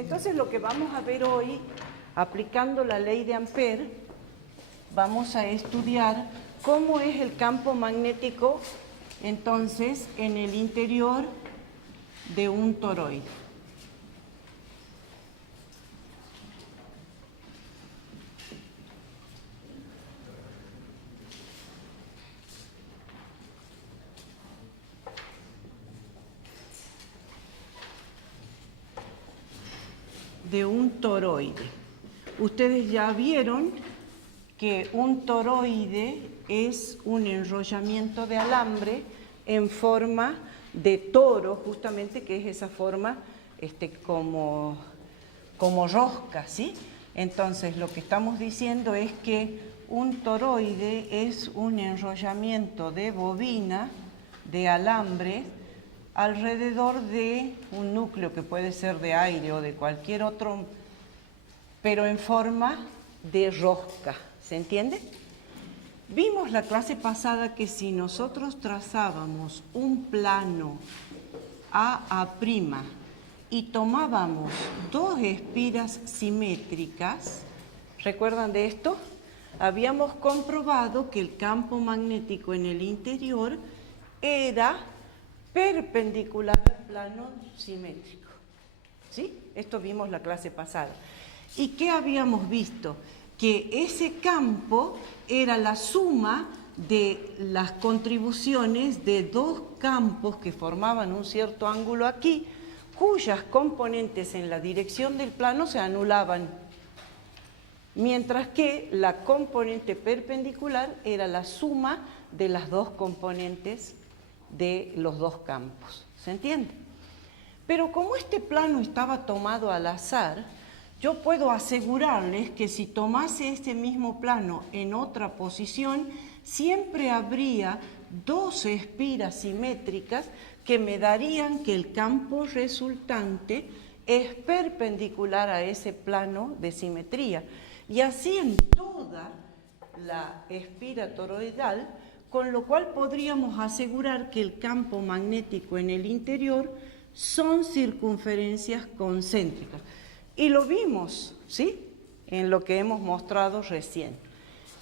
Entonces lo que vamos a ver hoy, aplicando la ley de Ampère, vamos a estudiar cómo es el campo magnético entonces en el interior de un toroide. Ustedes ya vieron que un toroide es un enrollamiento de alambre en forma de toro, justamente, que es esa forma como rosca, ¿sí? Entonces, lo que estamos diciendo es que un toroide es un enrollamiento de bobina, de alambre, alrededor de un núcleo que puede ser de aire o de cualquier otro, pero en forma de rosca, ¿se entiende? Vimos la clase pasada que si nosotros trazábamos un plano AA' y tomábamos dos espiras simétricas, ¿recuerdan de esto? Habíamos comprobado que el campo magnético en el interior era perpendicular al plano simétrico, ¿sí? Esto vimos la clase pasada. ¿Y qué habíamos visto? Que ese campo era la suma de las contribuciones de dos campos que formaban un cierto ángulo aquí, cuyas componentes en la dirección del plano se anulaban, mientras que la componente perpendicular era la suma de las dos componentes de los dos campos. ¿Se entiende? Pero como este plano estaba tomado al azar, yo puedo asegurarles que si tomase este mismo plano en otra posición, siempre habría dos espiras simétricas que me darían que el campo resultante es perpendicular a ese plano de simetría. Y así en toda la espira toroidal, con lo cual podríamos asegurar que el campo magnético en el interior son circunferencias concéntricas. Y lo vimos, ¿sí? En lo que hemos mostrado recién.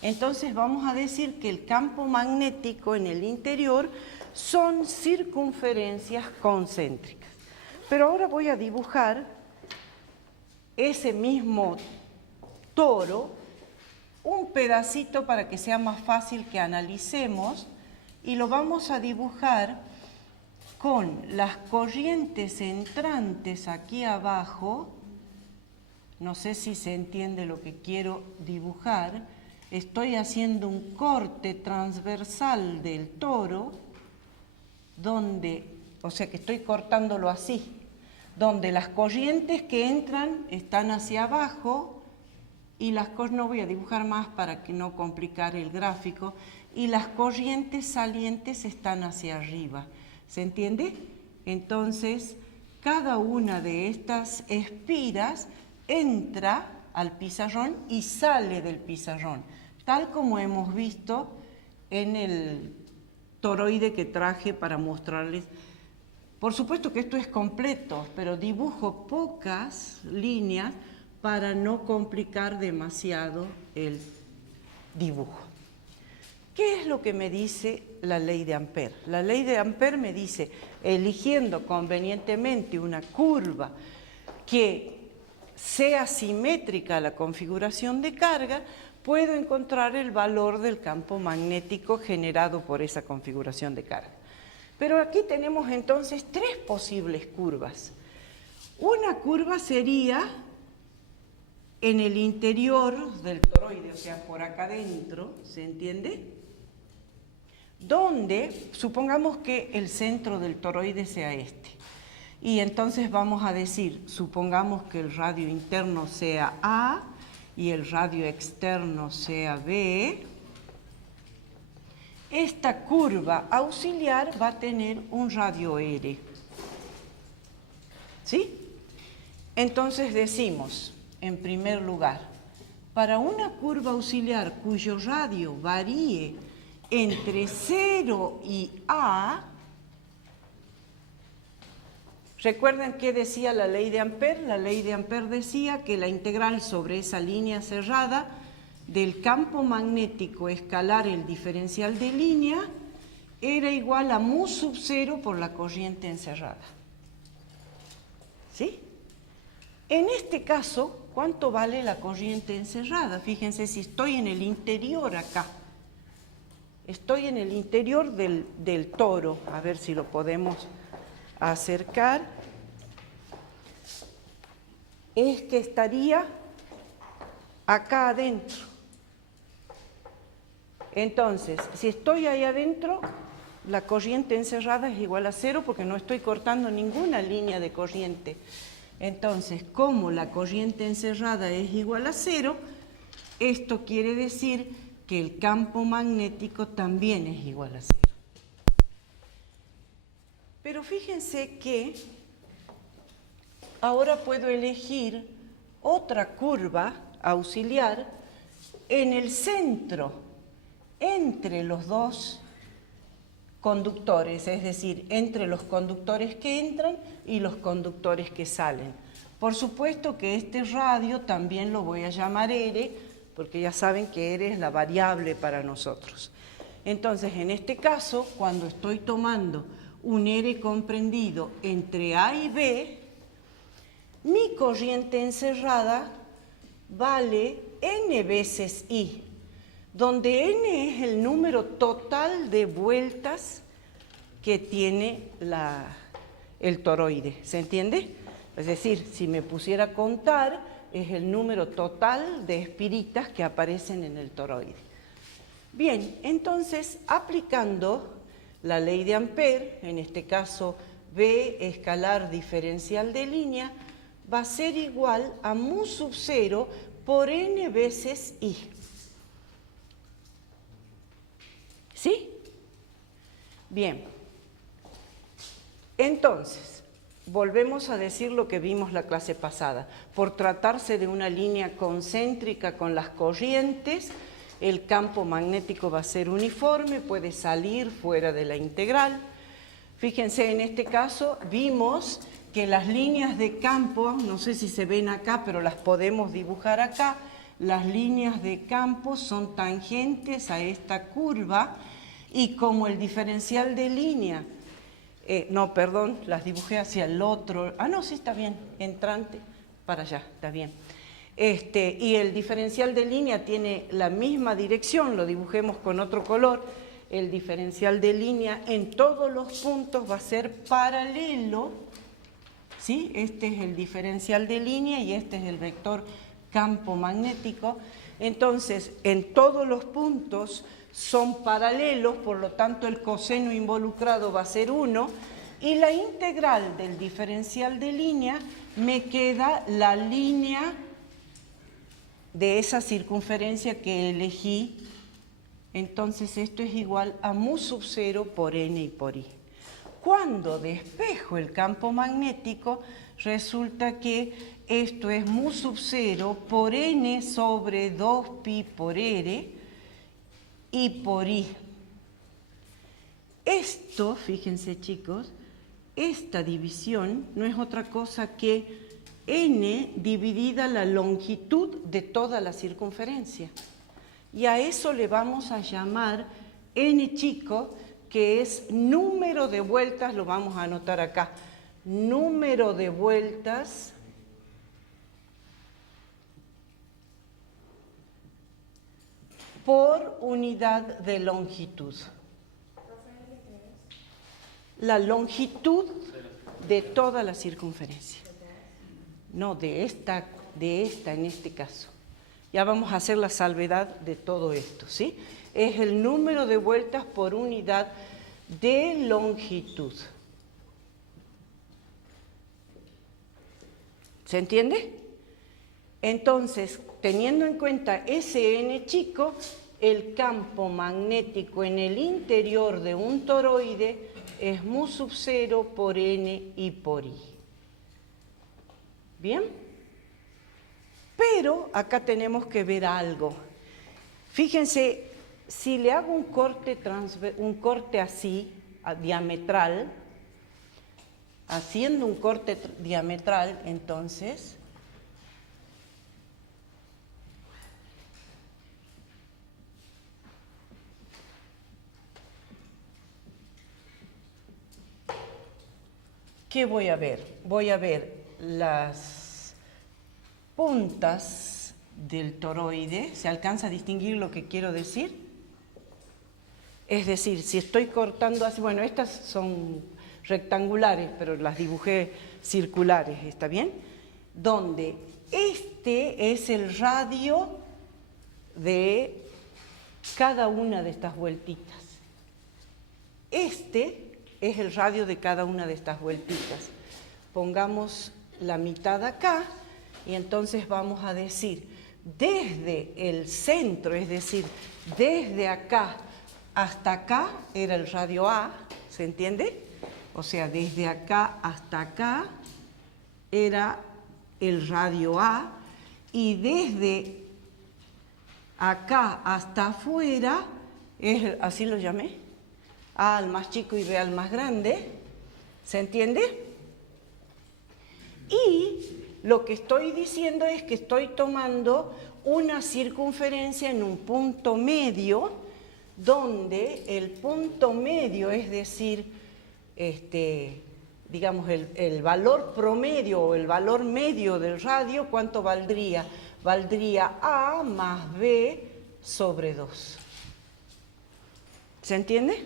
Entonces vamos a decir que el campo magnético en el interior son circunferencias concéntricas. Pero ahora voy a dibujar ese mismo toro, un pedacito para que sea más fácil que analicemos, y lo vamos a dibujar con las corrientes entrantes aquí abajo. No sé si se entiende lo que quiero dibujar. Estoy haciendo un corte transversal del toro, o sea que estoy cortándolo así, donde las corrientes que entran están hacia abajo y no voy a dibujar más para que no complicar el gráfico, y las corrientes salientes están hacia arriba. ¿Se entiende? Entonces, cada una de estas espiras entra al pizarrón y sale del pizarrón, tal como hemos visto en el toroide que traje para mostrarles. Por supuesto que esto es completo, pero dibujo pocas líneas para no complicar demasiado el dibujo. ¿Qué es lo que me dice la ley de Ampère? La ley de Ampère me dice, eligiendo convenientemente una curva que sea simétrica a la configuración de carga, puedo encontrar el valor del campo magnético generado por esa configuración de carga. Pero aquí tenemos entonces tres posibles curvas. Una curva sería en el interior del toroide, o sea, por acá adentro, ¿se entiende? Donde, supongamos que el centro del toroide sea este. Y entonces vamos a decir, supongamos que el radio interno sea A y el radio externo sea B. Esta curva auxiliar va a tener un radio R. ¿Sí? Entonces decimos, en primer lugar, para una curva auxiliar cuyo radio varíe entre 0 y A, ¿Recuerdan qué decía la ley de Ampère? La ley de Ampère decía que la integral sobre esa línea cerrada del campo magnético escalar el diferencial de línea era igual a mu sub 0 por la corriente encerrada. ¿Sí? En este caso, ¿cuánto vale la corriente encerrada? Fíjense, si estoy en el interior acá, estoy en el interior del toro, a ver si lo podemos acercar, es que estaría acá adentro. Entonces, si estoy ahí adentro, la corriente encerrada es igual a 0 porque no estoy cortando ninguna línea de corriente. Entonces, como la corriente encerrada es igual a 0, esto quiere decir que el campo magnético también es igual a 0. Pero fíjense que ahora puedo elegir otra curva auxiliar en el centro, entre los dos conductores, es decir, entre los conductores que entran y los conductores que salen. Por supuesto que este radio también lo voy a llamar R, porque ya saben que R es la variable para nosotros. Entonces, en este caso, cuando estoy tomando un R comprendido entre A y B, mi corriente encerrada vale n veces I, donde n es el número total de vueltas que tiene el toroide. ¿Se entiende? Es decir, si me pusiera a contar, es el número total de espiritas que aparecen en el toroide. Bien, entonces, aplicando la ley de Ampère, en este caso B escalar diferencial de línea, va a ser igual a mu sub 0 por n veces I. ¿Sí? Bien. Entonces, volvemos a decir lo que vimos la clase pasada. Por tratarse de una línea concéntrica con las corrientes, el campo magnético va a ser uniforme, puede salir fuera de la integral. Fíjense, en este caso vimos que las líneas de campo, no sé si se ven acá, pero las podemos dibujar acá, las líneas de campo son tangentes a esta curva y como el diferencial de línea, no, perdón, las dibujé hacia el otro, no, sí está bien, entrante, para allá, está bien. Y el diferencial de línea tiene la misma dirección, lo dibujemos con otro color, el diferencial de línea en todos los puntos va a ser paralelo, ¿sí? Este es el diferencial de línea y este es el vector campo magnético. Entonces, en todos los puntos son paralelos, por lo tanto el coseno involucrado va a ser 1 y la integral del diferencial de línea me queda la línea de esa circunferencia que elegí. Entonces esto es igual a mu sub 0 por n y por i. Cuando despejo el campo magnético, resulta que esto es mu sub 0 por n sobre 2pi por r y por i. Esto, fíjense chicos, esta división no es otra cosa que n dividida la longitud de toda la circunferencia. Y a eso le vamos a llamar n chico, que es número de vueltas, lo vamos a anotar acá, número de vueltas por unidad de longitud. La longitud de toda la circunferencia. No, de esta en este caso. Ya vamos a hacer la salvedad de todo esto, ¿sí? Es el número de vueltas por unidad de longitud. ¿Se entiende? Entonces, teniendo en cuenta ese n chico, el campo magnético en el interior de un toroide es mu sub 0 por n y por i. ¿Bien? Pero acá tenemos que ver algo. Fíjense, si le hago un corte así, diametral, haciendo un corte diametral, entonces, ¿qué voy a ver? Voy a ver las puntas del toroide. ¿Se alcanza a distinguir lo que quiero decir? Es decir, si estoy cortando así, bueno, estas son rectangulares, pero las dibujé circulares, ¿está bien? Donde este es el radio de cada una de estas vueltitas. Este es el radio de cada una de estas vueltitas. Pongamos la mitad acá y entonces vamos a decir, desde el centro, es decir, desde acá hasta acá era el radio A, ¿se entiende? O sea, desde acá hasta acá era el radio A y desde acá hasta afuera, así lo llamé, A al más chico y B al más grande, ¿se entiende? Y lo que estoy diciendo es que estoy tomando una circunferencia en un punto medio, donde el punto medio, es decir, digamos, el valor promedio o el valor medio del radio, ¿cuánto valdría? Valdría A más B sobre 2. ¿Se entiende?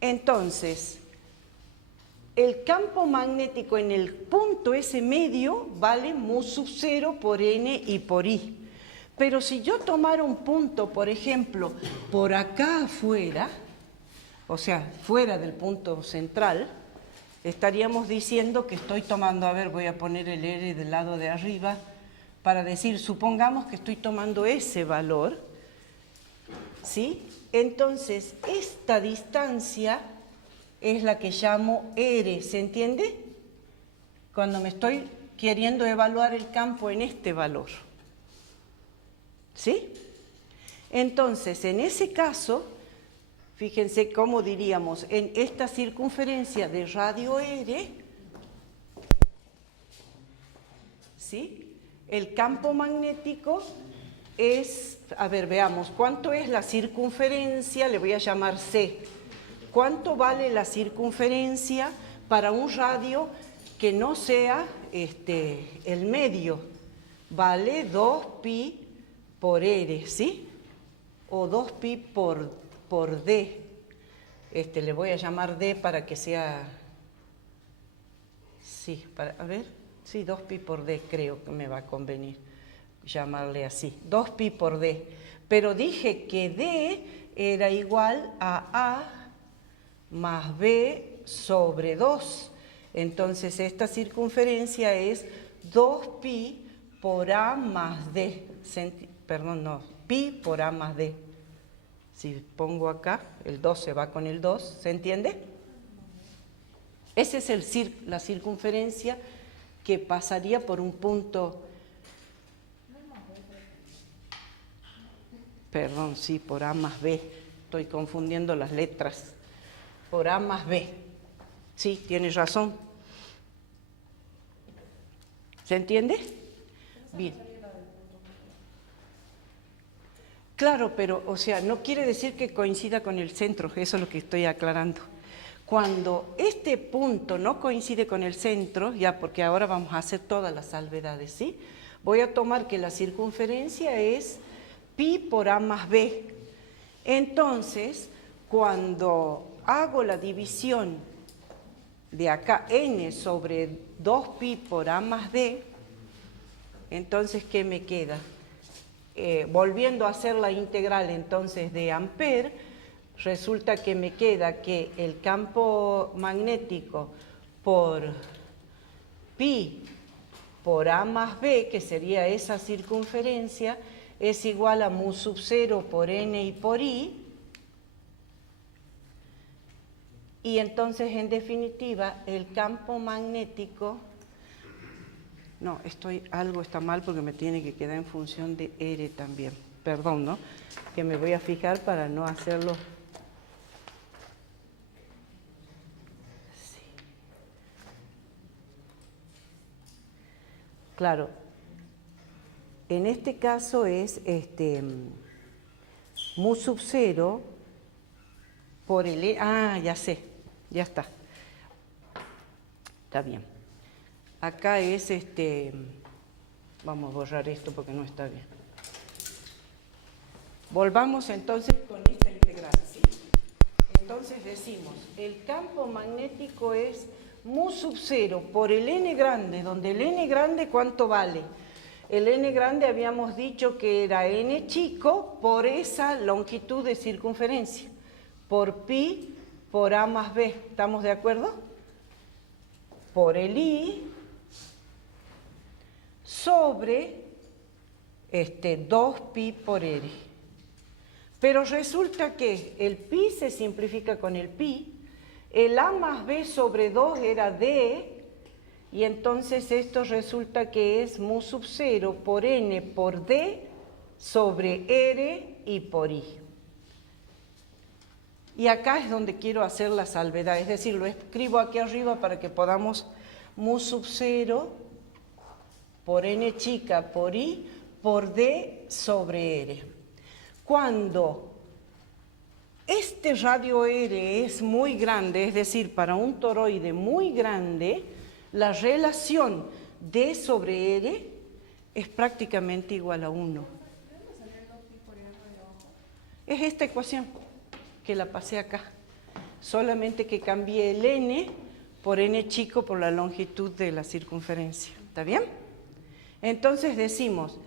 Entonces, el campo magnético en el punto ese medio vale mu sub 0 por n y por i. Pero si yo tomara un punto, por ejemplo, por acá afuera, o sea, fuera del punto central, estaríamos diciendo que estoy tomando, a ver, voy a poner el R del lado de arriba, para decir, supongamos que estoy tomando ese valor, ¿sí? Entonces, esta distancia es la que llamo R, ¿se entiende? Cuando me estoy queriendo evaluar el campo en este valor. ¿Sí? Entonces, en ese caso, fíjense cómo diríamos, en esta circunferencia de radio R, ¿sí? El campo magnético es, a ver, veamos, ¿cuánto es la circunferencia? Le voy a llamar C. ¿Cuánto vale la circunferencia para un radio que no sea el medio? Vale 2pi por R, ¿sí? O 2pi por D. Le voy a llamar D para que sea... Sí, a ver, sí, 2pi por D creo que me va a convenir llamarle así. 2pi por D. Pero dije que D era igual a A más B sobre 2. Entonces, esta circunferencia es 2pi por A más D. Perdón, no, pi por A más D. Si pongo acá, el 2 se va con el 2, ¿se entiende? Esa es la circunferencia que pasaría por un punto... Perdón, sí, por A más B. Estoy confundiendo las letras. Por A más B. Sí, tienes razón. ¿Se entiende? Bien. Claro, pero, o sea, no quiere decir que coincida con el centro, eso es lo que estoy aclarando. Cuando este punto no coincide con el centro, ya porque ahora vamos a hacer todas las salvedades, ¿sí? Voy a tomar que la circunferencia es pi por A más B. Entonces, cuando hago la división de acá, n sobre 2pi por A más D, entonces, ¿qué me queda? Volviendo a hacer la integral entonces de Ampère, resulta que me queda que el campo magnético por pi por A más B, que sería esa circunferencia, es igual a mu sub 0 por n y por i. Y entonces, en definitiva, el campo magnético... No, algo está mal porque me tiene que quedar en función de R también. Perdón, ¿no? Que me voy a fijar para no hacerlo... Sí. Claro, en este caso es mu sub 0 por el... Ah, ya sé, ya está. Está bien. Acá es vamos a borrar esto porque no está bien. Volvamos entonces con esta integral, ¿sí? Entonces decimos, el campo magnético es mu sub 0 por el n grande, donde el n grande, ¿cuánto vale? El n grande habíamos dicho que era n chico por esa longitud de circunferencia, por pi por a más b, ¿estamos de acuerdo? Por el i sobre 2pi por r. Pero resulta que el pi se simplifica con el pi, el a más b sobre 2 era d, y entonces esto resulta que es mu sub 0 por n por d sobre r y por i. Y acá es donde quiero hacer la salvedad, es decir, lo escribo aquí arriba para que podamos mu sub 0 por n chica por i por d sobre r. Cuando este radio r es muy grande, es decir, para un toroide muy grande, la relación d sobre r es prácticamente igual a 1. Es esta ecuación que la pasé acá, solamente que cambié el n por n chico por la longitud de la circunferencia. ¿Está bien? Entonces decimos,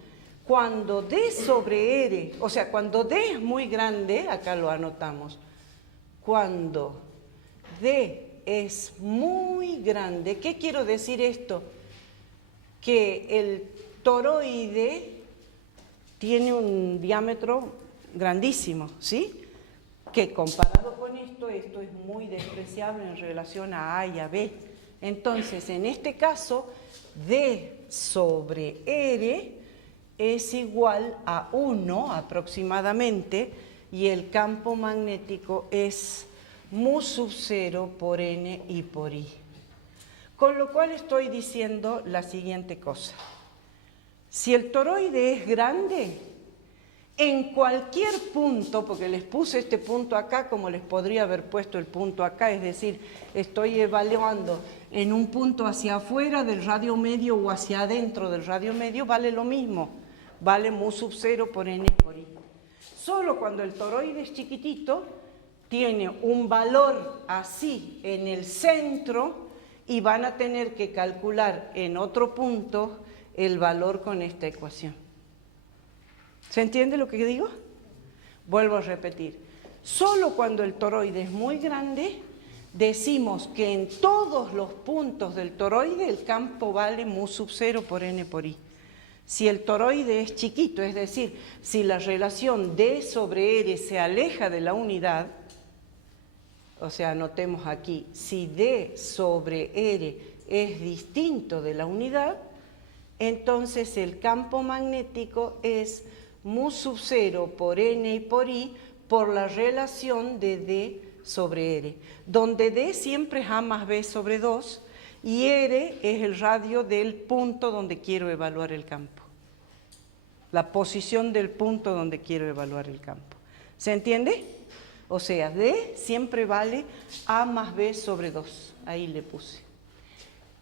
cuando d sobre r, o sea, cuando d es muy grande, acá lo anotamos, cuando d es muy grande, ¿qué quiero decir esto? Que el toroide tiene un diámetro grandísimo, ¿sí? Que comparado con esto es muy despreciable en relación a A y a B. Entonces, en este caso, D sobre R es igual a 1 aproximadamente, y el campo magnético es mu sub 0 por N y por I. Con lo cual estoy diciendo la siguiente cosa. Si el toroide es grande, en cualquier punto, porque les puse este punto acá como les podría haber puesto el punto acá, es decir, estoy evaluando en un punto hacia afuera del radio medio o hacia adentro del radio medio, vale lo mismo, vale mu sub 0 por N por I. Solo cuando el toroide es chiquitito, tiene un valor así en el centro y van a tener que calcular en otro punto el valor con esta ecuación. ¿Se entiende lo que digo? Vuelvo a repetir. Solo cuando el toroide es muy grande, decimos que en todos los puntos del toroide el campo vale mu sub 0 por N por I. Si el toroide es chiquito, es decir, si la relación D sobre R se aleja de la unidad, o sea, anotemos aquí, si D sobre R es distinto de la unidad, entonces el campo magnético es mu sub 0 por N y por I por la relación de D sobre R, donde D siempre es A más B sobre 2 y R es el radio del punto donde quiero evaluar el campo, la posición del punto donde quiero evaluar el campo. ¿Se entiende? O sea, D siempre vale A más B sobre 2, ahí le puse.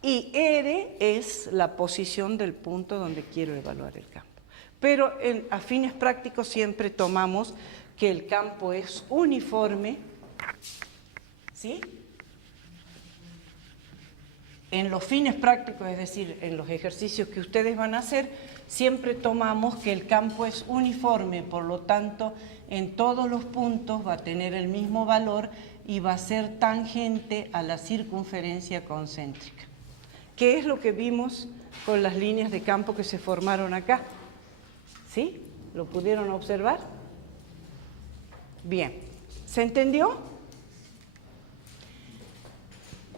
Y R es la posición del punto donde quiero evaluar el campo. Pero a fines prácticos siempre tomamos que el campo es uniforme, ¿sí? En los fines prácticos, es decir, en los ejercicios que ustedes van a hacer, siempre tomamos que el campo es uniforme, por lo tanto, en todos los puntos va a tener el mismo valor y va a ser tangente a la circunferencia concéntrica. ¿Qué es lo que vimos con las líneas de campo que se formaron acá? ¿Sí? ¿Lo pudieron observar? Bien. ¿Se entendió?